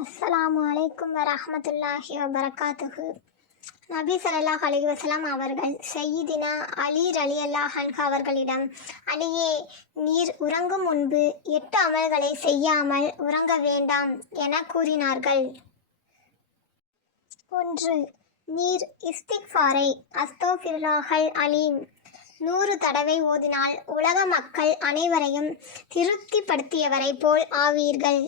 அஸ்ஸலாமு அலைக்கும் வரஹ்மத்துல்லாஹி வபரகாத்துஹு. நபி ஸல்லல்லாஹு அலைஹி வஸல்லம் அவர்கள் சய்யிதினா அலி ரலியல்லாஹு அன்ஹு அவர்களிடம், அலியே, நீர் உறங்கும் முன்பு 8 அமல்களை செய்யாமல் உறங்க வேண்டாம் என கூறினார்கள். 1. நீர் இஸ்திக்ஃபாரை அஸ்தோஃபிருல்லாஹல் அலீம் 100 தடவை ஓதினால் உலக மக்கள் அனைவரையும் திருப்திப்படுத்தியவரை போல் ஆவீர்கள்.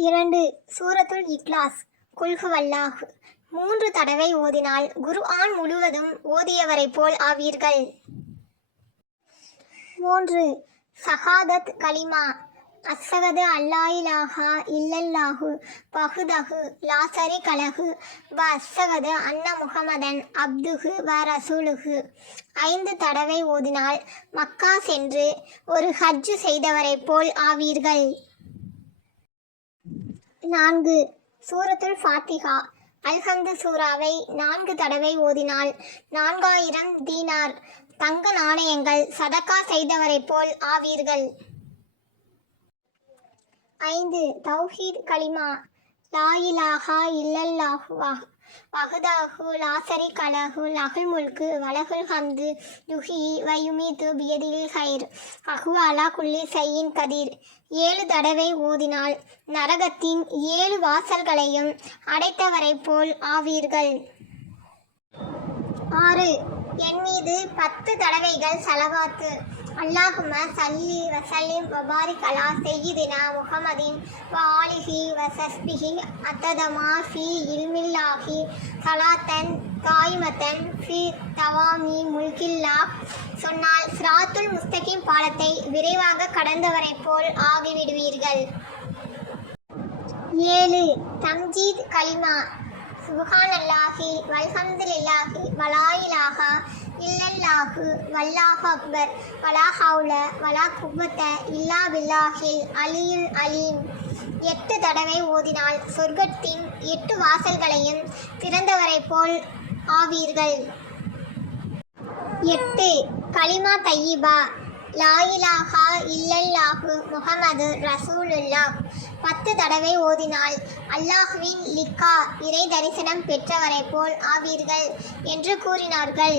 2. சூரத்துல் இக்லாஸ் குல்ஹுவல்லாஹ் 3 தடவை ஓதினால் குர்ஆன் முழுவதும் ஓதியவரை போல் ஆவீர்கள். 3. ஷஹாதத் கலிமா அஸ்ஸகது அல்லா இலாஹா இல்லல்லாஹு வஹ்தஹு லா ஷரீக லஹு வ அஸ்ஸகது அன்ன முஹம்மதன் அப்துஹு வ ரசூலுஹு 5 தடவை ஓதினால் மக்கா சென்று ஒரு ஹஜ் செய்தவரை போல் ஆவீர்கள். 4. சூரத்துல் ஃபாத்திஹா அல்ஹம்து சூராவை 4 தடவை ஓதினால் 4000 தீனார் தங்க நாணயங்கள் சதக்கா செய்தவரை போல் ஆவீர்கள். 5. தௌஹீத் கலிமா லா இலாஹா இல்லல்லாஹு வஹ்தஹு லா ஷரீக லஹு லஹுல் முல்கு வலஹுல் ஹம்து யுஹ்யி வ யுமீது பியதில் கைர் வஹுவ அலா குல்லி ஷைஇன் கதீர் 7 தடவை ஓதினால் நரகத்தின் 7 வாசல்களையும் அடைத்தவரை போல் ஆவீர்கள். 6. என் மீது 10 தடவைகள் ஸலவாத்து அல்லாஹும்ம ஸல்லி வஸல்லிம் வபாரிக் அலா சய்யிதினா முஹம்மதின் வ ஆலிஹி வ ஸஹ்பிஹி அத்ததமா ஃபீ இல்மில்லாஹி ஸலாத்தன் தாயிமத்தன் ஃபீ தவாமி முல்கில்லாஹ் சொன்னால் சிராத்துல் முஸ்தகீம் பாலத்தை விரைவாக கடந்தவரை போல் ஆகிவிடுவீர்கள். 7. தம்ஜீத் கலிமா சுப்ஹானல்லாஹி வல்ஹம்துலில்லாஹி வலா இலாஹா இல்லல்லாஹு வல்லாஹு அக்பர் வலா ஹவுல வலா குவத்த இல்லா பில்லாஹில் அலியுல் அலீம் 8 தடவை ஓதினால் சொர்க்கத்தின் 8 வாசல்களையும் திறந்தவரை போல் ஆவீர்கள். 8. கலிமா தையிபா லா இலாஹா இல்லல்லாஹு முஹம்மது ரசூலுல்லாஹ் 10 தடவை ஓதினால் அல்லாஹ்வின் லிக்கா இறை தரிசனம் பெற்றவரை போல் ஆவீர்கள் என்று கூறினார்கள்.